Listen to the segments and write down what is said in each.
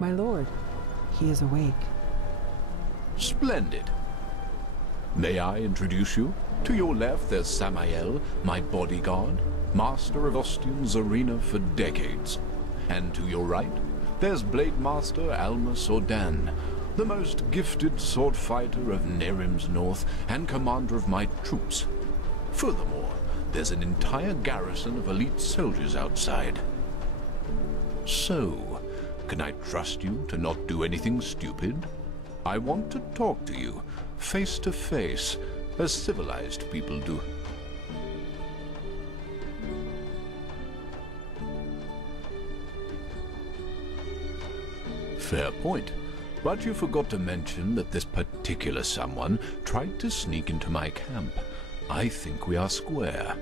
My lord, he is awake. Splendid. May I introduce you? To your left, there's Samael, my bodyguard, master of Ostian's arena for decades. And to your right, there's Blade Master Almus Ordan, the most gifted sword fighter of Nerim's north and commander of my troops. Furthermore, there's an entire garrison of elite soldiers outside. So, can I trust you to not do anything stupid? I want to talk to you, face to face, as civilized people do. Fair point. But you forgot to mention that this particular someone tried to sneak into my camp. I think we are square.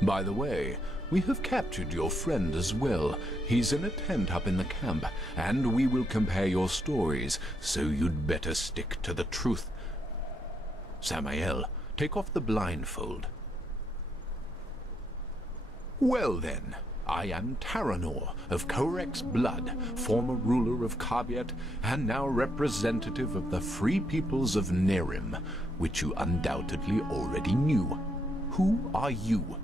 By the way, we have captured your friend as well. He's in a tent up in the camp, and we will compare your stories, so you'd better stick to the truth. Samael, take off the blindfold. Well then, I am Taranor of Korek's blood, former ruler of Kabiet, and now representative of the free peoples of Nerim, which you undoubtedly already knew. Who are you?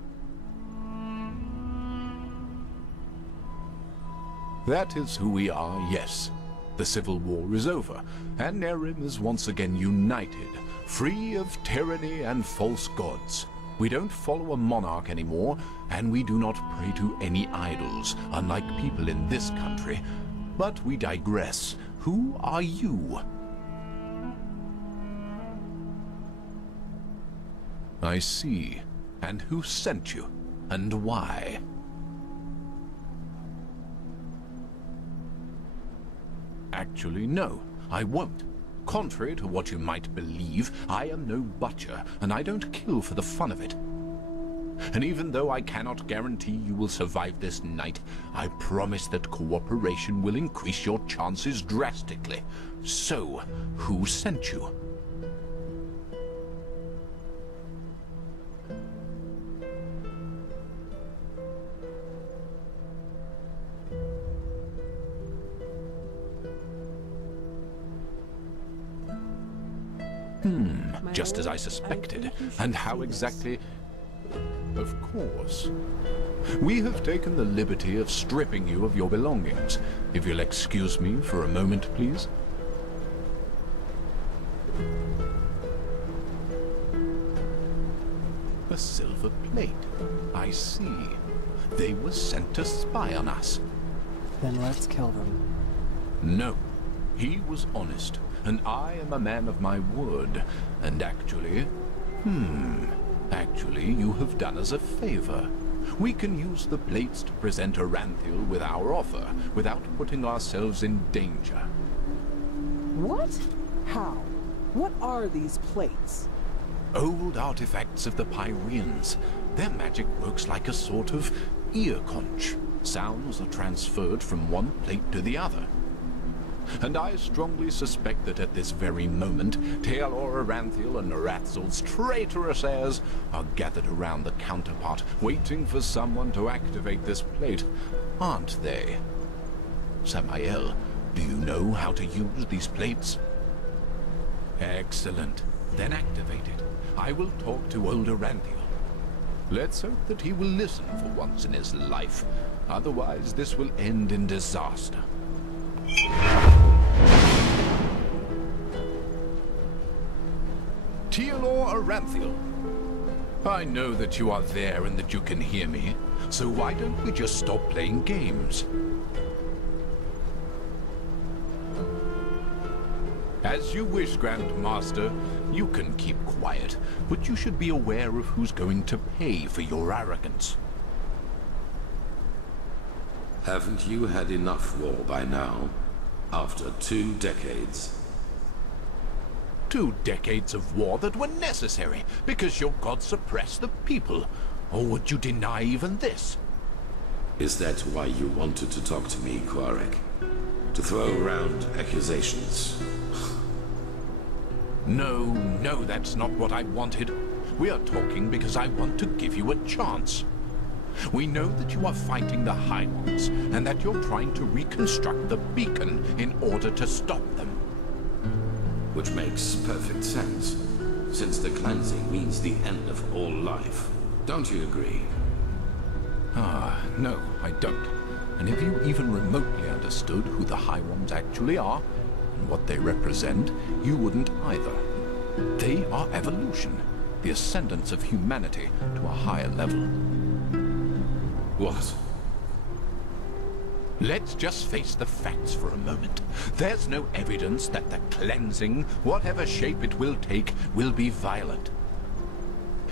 That is who we are, yes. The civil war is over, and Nerim is once again united, free of tyranny and false gods. We don't follow a monarch anymore, and we do not pray to any idols, unlike people in this country. But we digress. Who are you? I see. And who sent you? And why? Actually, no, I won't. Contrary to what you might believe, I am no butcher, and I don't kill for the fun of it. And even though I cannot guarantee you will survive this night, I promise that cooperation will increase your chances drastically. So, who sent you? Just as I suspected. And how exactly? Of course. We have taken the liberty of stripping you of your belongings. If you'll excuse me for a moment, please. A silver plate. I see. They were sent to spy on us. Then let's kill them. No. He was honest. And I am a man of my word. And actually, you have done us a favor. We can use the plates to present Aranthiel with our offer, without putting ourselves in danger. What? How? What are these plates? Old artifacts of the Pyreans. Their magic works like a sort of ear conch. Sounds are transferred from one plate to the other. And I strongly suspect that at this very moment, Taelor Aranthiel and Narathzel's traitorous heirs are gathered around the counterpart, waiting for someone to activate this plate, aren't they? Samael, do you know how to use these plates? Excellent. Then activate it. I will talk to old Aranthiel. Let's hope that he will listen for once in his life. Otherwise, this will end in disaster. Taelor Aranthiel. I know that you are there and that you can hear me, so why don't we just stop playing games? As you wish, Grand Master. You can keep quiet, but you should be aware of who's going to pay for your arrogance. Haven't you had enough war by now? After 2 decades. 2 decades of war that were necessary because your gods suppressed the people. Or would you deny even this? Is that why you wanted to talk to me, Quarek? To throw around accusations? No, that's not what I wanted. We are talking because I want to give you a chance. We know that you are fighting the High Ones, and that you're trying to reconstruct the beacon in order to stop them. Which makes perfect sense, since the cleansing means the end of all life. Don't you agree? No, I don't. And if you even remotely understood who the High Ones actually are, and what they represent, you wouldn't either. They are evolution, the ascendance of humanity to a higher level. What? Let's just face the facts for a moment. There's no evidence that the cleansing, whatever shape it will take, will be violent.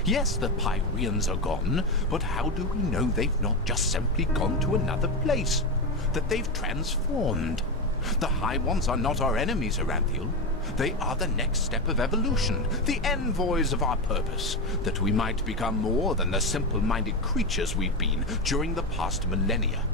Yes, the Pyreans are gone, but how do we know they've not just simply gone to another place? That they've transformed? The High Ones are not our enemies, Aranthiel. They are the next step of evolution, the envoys of our purpose, that we might become more than the simple-minded creatures we've been during the past millennia.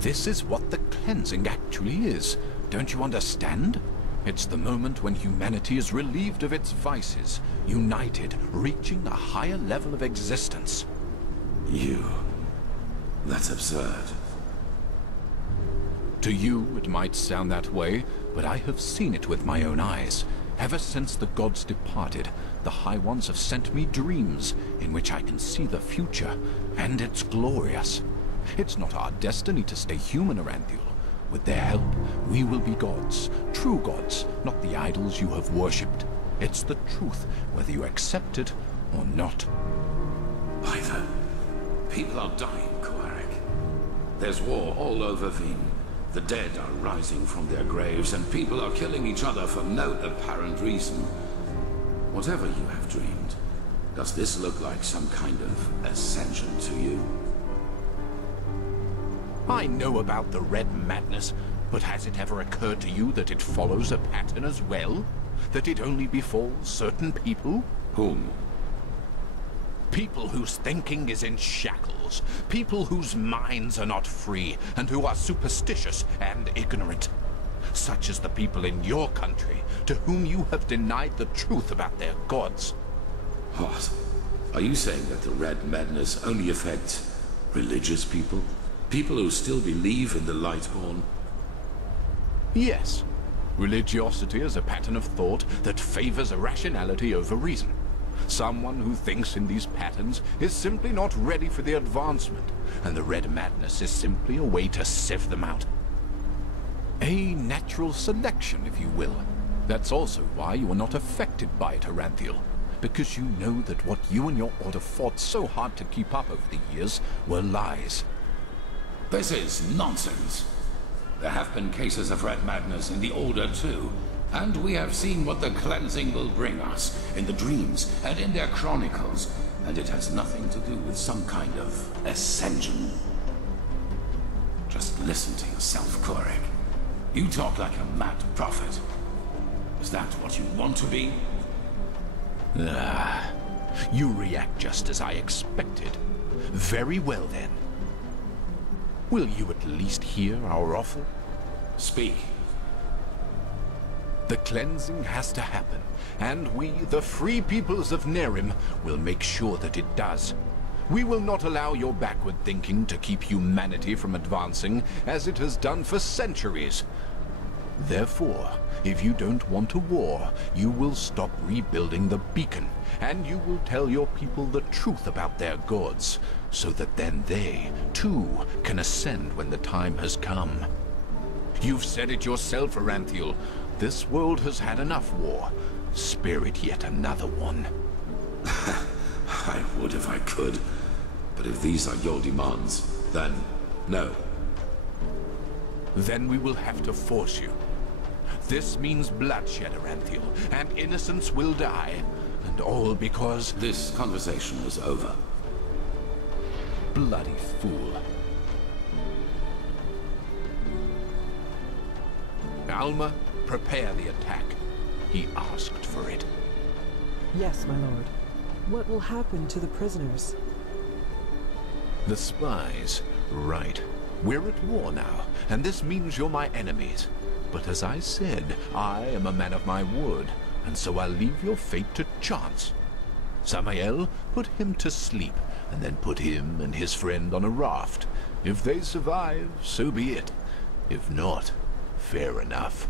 This is what the cleansing actually is. Don't you understand? It's the moment when humanity is relieved of its vices, united, reaching a higher level of existence. That's absurd. To you, it might sound that way, but I have seen it with my own eyes. Ever since the gods departed, the High Ones have sent me dreams in which I can see the future, and it's glorious. It's not our destiny to stay human, Aranthiel. With their help, we will be gods, true gods, not the idols you have worshipped. It's the truth, whether you accept it or not. Either. People are dying, Koarik. There's war all over Veen. The dead are rising from their graves, and people are killing each other for no apparent reason. Whatever you have dreamed, does this look like some kind of ascension to you? I know about the Red Madness, but has it ever occurred to you that it follows a pattern as well? That it only befalls certain people? Whom? People whose thinking is in shackles. People whose minds are not free, and who are superstitious and ignorant. Such as the people in your country, to whom you have denied the truth about their gods. What? Are you saying that the Red Madness only affects religious people? People who still believe in the Lightborn? Yes. Religiosity is a pattern of thought that favors irrationality over reason. Someone who thinks in these patterns is simply not ready for the advancement, and the Red Madness is simply a way to sift them out. A natural selection, if you will. That's also why you are not affected by it, Aranthiel, because you know that what you and your order fought so hard to keep up over the years were lies. This is nonsense. There have been cases of Red Madness in the Order too, and we have seen what the cleansing will bring us in the dreams and in their chronicles, and it has nothing to do with some kind of ascension. Just listen to yourself, Koarik. You talk like a mad prophet. Is that what you want to be? You react just as I expected. Very well then. Will you at least hear our offer? Speak. The cleansing has to happen, and we, the free peoples of Nerim, will make sure that it does. We will not allow your backward thinking to keep humanity from advancing, as it has done for centuries. Therefore, if you don't want a war, you will stop rebuilding the beacon, and you will tell your people the truth about their gods, so that then they, too, can ascend when the time has come. You've said it yourself, Aranthiel. This world has had enough war. Spare it yet another one. I would if I could. But if these are your demands, then no. Then we will have to force you. This means bloodshed, Aranthiel, and innocents will die. And all because... This conversation is over. Bloody fool. Alma, prepare the attack. He asked for it. Yes, my lord. What will happen to the prisoners? The spies. Right. We're at war now, and this means you're my enemies. But as I said, I am a man of my word, and so I'll leave your fate to chance. Samael, put him to sleep, and then put him and his friend on a raft. If they survive, so be it. If not, fair enough.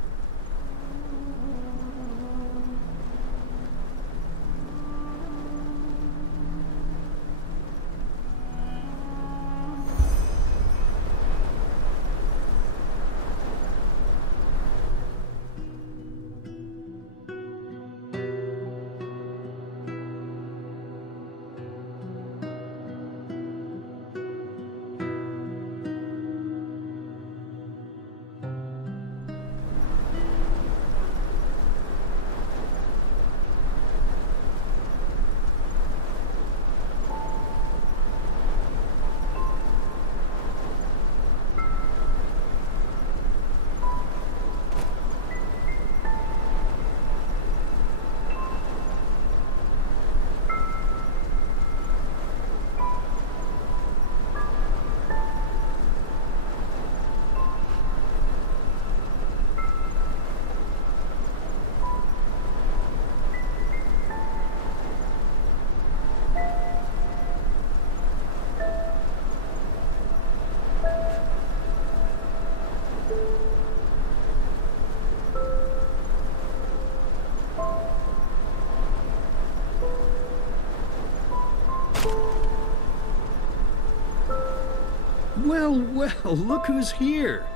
Well, look who's here.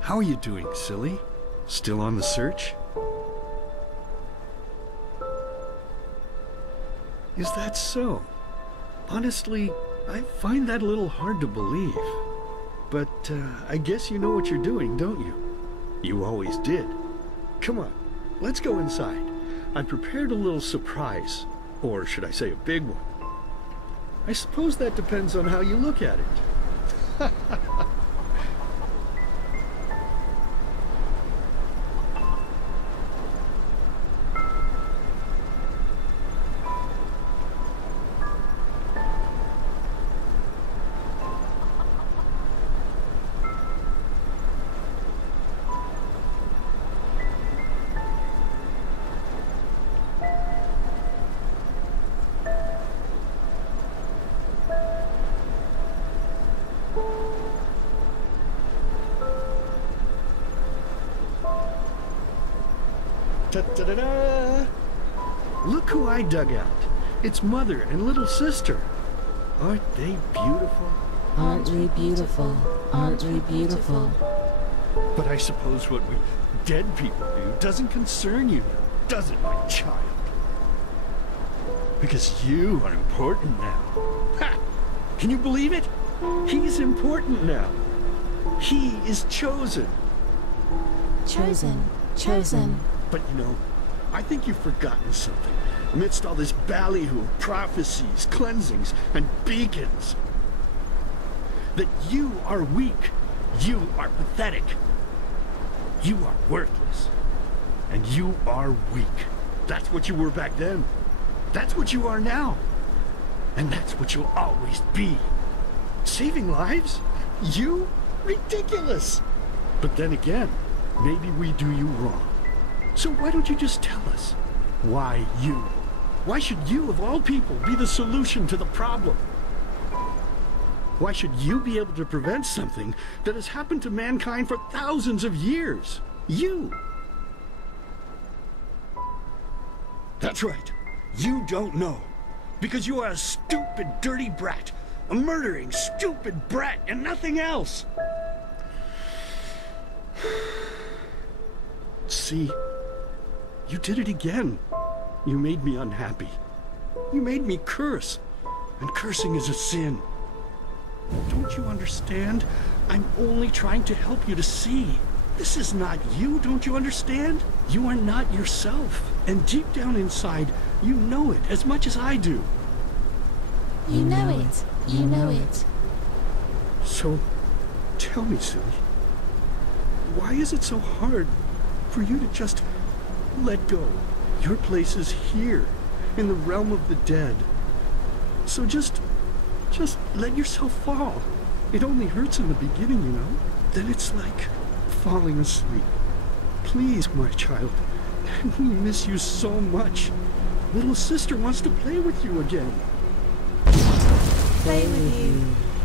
How are you doing, silly? Still on the search? Is that so? Honestly, I find that a little hard to believe. But I guess you know what you're doing, don't you? You always did. Come on, let's go inside. I prepared a little surprise. Or should I say a big one? I suppose that depends on how you look at it. Ta-da-da-da! Look who I dug out. It's Mother and little sister. Aren't they beautiful? Aren't we beautiful? Aren't we beautiful? But I suppose what we dead people do doesn't concern you now, does it, my child? Because you are important now. Ha! Can you believe it? He's important now. He is chosen. Chosen. Chosen. But you know, I think you've forgotten something. Amidst all this ballyhoo of prophecies, cleansings, and beacons. That you are weak. You are pathetic. You are worthless. And you are weak. That's what you were back then. That's what you are now. And that's what you'll always be. Saving lives? You? Ridiculous! But then again, maybe we do you wrong. So why don't you just tell us? Why you? Why should you, of all people, be the solution to the problem? Why should you be able to prevent something that has happened to mankind for thousands of years? You! That's right. You don't know. Because you are a stupid, dirty brat. A murdering, stupid brat and nothing else. See? You did it again. You made me unhappy. You made me curse. And cursing is a sin. Don't you understand? I'm only trying to help you to see. This is not you, don't you understand? You are not yourself. And deep down inside, you know it as much as I do. You know it. You know it. So, tell me, silly. Why is it so hard for you to just let go? Your place is here, in the realm of the dead. So just let yourself fall. It only hurts in the beginning, you know. Then it's like falling asleep. Please, my child. We miss you so much. Little sister wants to play with you again. Play with you.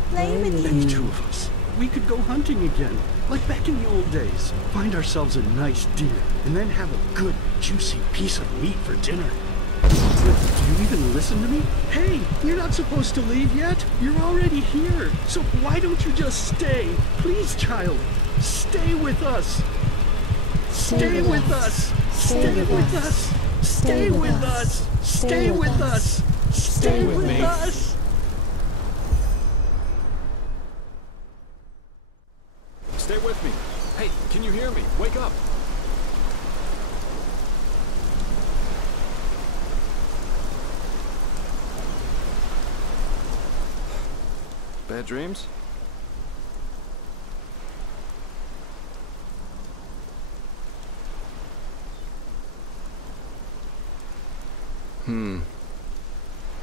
Play with And the you. two of us, we could go hunting again, like back in the old days. Find ourselves a nice deer, and then have a good, juicy piece of meat for dinner. Do you even listen to me? Hey, you're not supposed to leave yet. You're already here. So why don't you just stay? Please, child, stay with us. Stay with us. Stay with us. Stay with us. Stay with us. Stay with us. Stay with me. Hey, can you hear me? Wake up. Bad dreams?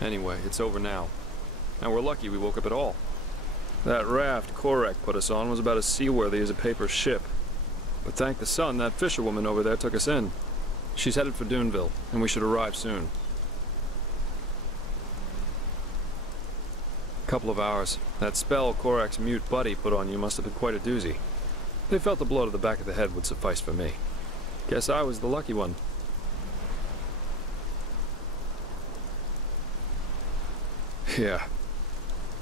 Anyway, it's over now. And we're lucky we woke up at all. That raft Korek put us on was about as seaworthy as a paper ship. But thank the sun, that fisherwoman over there took us in. She's headed for Duneville, and we should arrive soon. Couple of hours. That spell Korek's mute buddy put on you must have been quite a doozy. They felt a blow to the back of the head would suffice for me. Guess I was the lucky one. Yeah.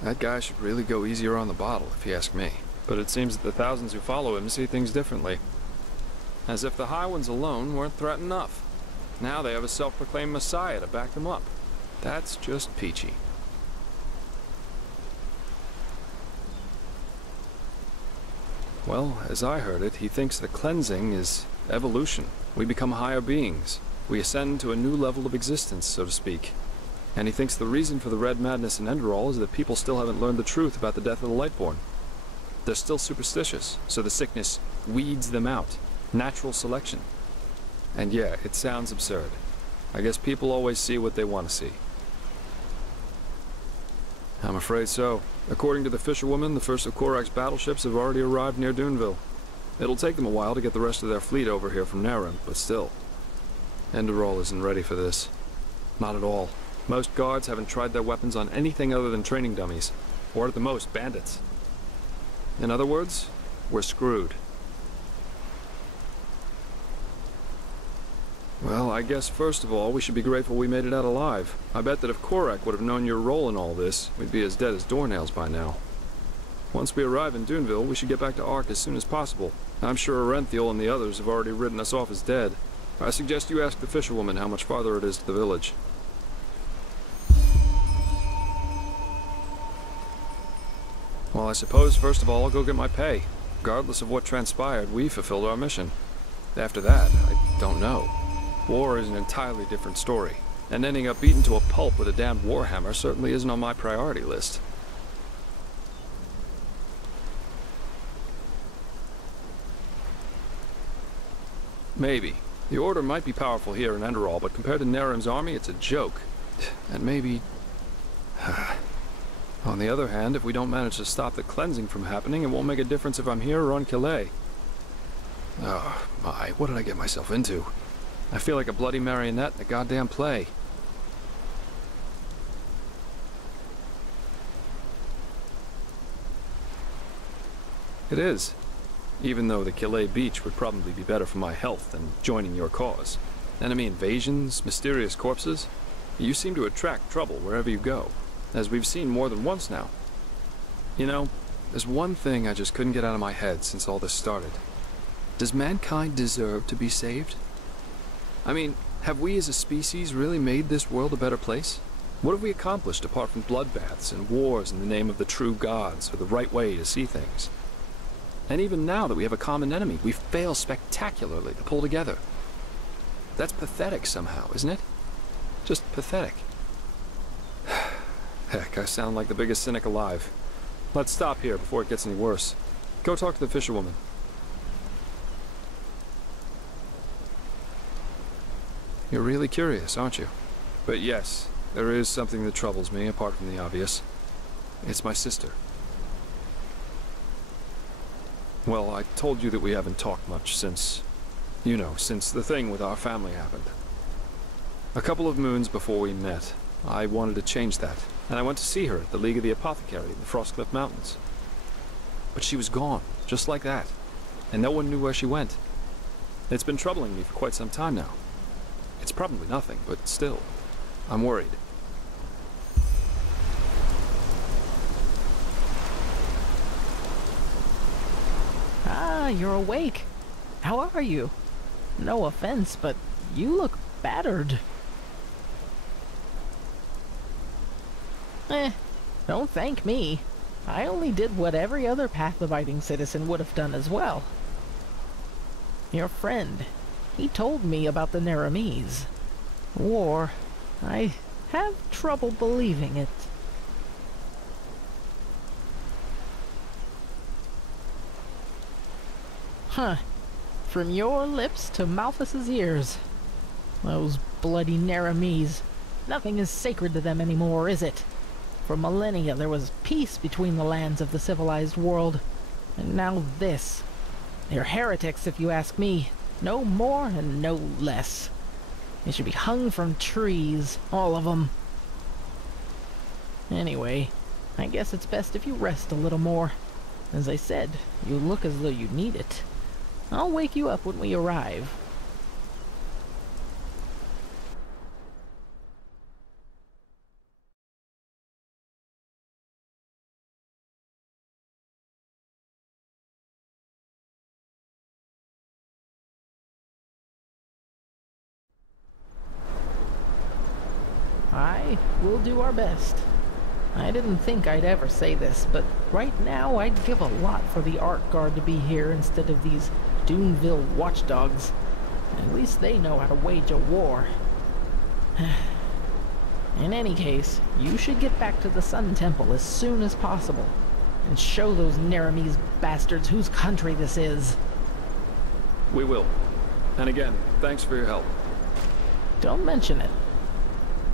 That guy should really go easier on the bottle, if you ask me. But it seems that the thousands who follow him see things differently. As if the High Ones alone weren't threat enough. Now they have a self-proclaimed messiah to back them up. That's just peachy. Well, as I heard it, he thinks the cleansing is evolution. We become higher beings. We ascend to a new level of existence, so to speak. And he thinks the reason for the red madness in Enderal is that people still haven't learned the truth about the death of the Lightborn. They're still superstitious, so the sickness weeds them out. Natural selection. And yeah, it sounds absurd. I guess people always see what they want to see. I'm afraid so. According to the fisherwoman, the first of Korak's battleships have already arrived near Duneville. It'll take them a while to get the rest of their fleet over here from Narim, but still. Enderal isn't ready for this. Not at all. Most guards haven't tried their weapons on anything other than training dummies, or at the most, bandits. In other words, we're screwed. Well, I guess first of all, we should be grateful we made it out alive. I bet that if Korak would have known your role in all this, we'd be as dead as doornails by now. Once we arrive in Duneville, we should get back to Ark as soon as possible. I'm sure Arenthiel and the others have already written us off as dead. I suggest you ask the fisherwoman how much farther it is to the village. Well, I suppose, first of all, I'll go get my pay. Regardless of what transpired, we fulfilled our mission. After that, I don't know. War is an entirely different story, and ending up beaten to a pulp with a damned warhammer certainly isn't on my priority list. Maybe. The Order might be powerful here in Enderal, but compared to Narim's army, it's a joke. And maybe... On the other hand, if we don't manage to stop the cleansing from happening, it won't make a difference if I'm here or on Calais. Oh, my, what did I get myself into? I feel like a bloody marionette in a goddamn play. It is. Even though the Calais beach would probably be better for my health than joining your cause. Enemy invasions, mysterious corpses. You seem to attract trouble wherever you go, as we've seen more than once now. You know, there's one thing I just couldn't get out of my head since all this started. Does mankind deserve to be saved? I mean, have we as a species really made this world a better place? What have we accomplished apart from bloodbaths and wars in the name of the true gods or the right way to see things? And even now that we have a common enemy, we fail spectacularly to pull together. That's pathetic somehow, isn't it? Just pathetic. Heck, I sound like the biggest cynic alive. Let's stop here before it gets any worse. Go talk to the fisherwoman. You're really curious, aren't you? But yes, there is something that troubles me, apart from the obvious. It's my sister. Well, I told you that we haven't talked much since... You know, since the thing with our family happened. A couple of moons before we met, I wanted to change that. and I went to see her at the League of the Apothecary in the Frostcliff Mountains. But she was gone, just like that, and no one knew where she went. It's been troubling me for quite some time now. It's probably nothing, but still, I'm worried. Ah, you're awake. How are you? No offense, but you look battered. Don't thank me. I only did what every other path-abiding citizen would have done as well. Your friend, he told me about the Naramis. War. I have trouble believing it. Huh. From your lips to Malthus's ears. Those bloody Naramis. Nothing is sacred to them anymore, is it? For millennia there was peace between the lands of the civilized world. And now this. They're heretics, if you ask me. No more and no less. They should be hung from trees, all of them. Anyway, I guess it's best if you rest a little more. As I said, you look as though you need it. I'll wake you up when we arrive. We'll do our best. I didn't think I'd ever say this, but right now I'd give a lot for the Art Guard to be here instead of these Duneville watchdogs. At least they know how to wage a war. In any case, you should get back to the Sun Temple as soon as possible, and show those Naramis bastards whose country this is. We will. And again, thanks for your help. Don't mention it.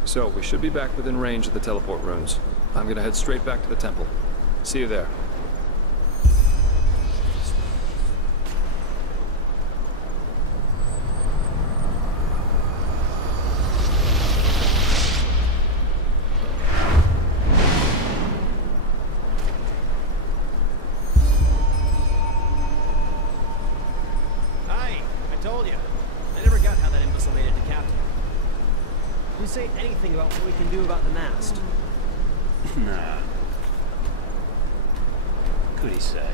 So, we should be back within range of the teleport runes. I'm gonna head straight back to the temple. See you there. Hi, I told you. I never got how that imbecile made it to captain. Did you say anything about what we can do about the mast? Nah. Could he say?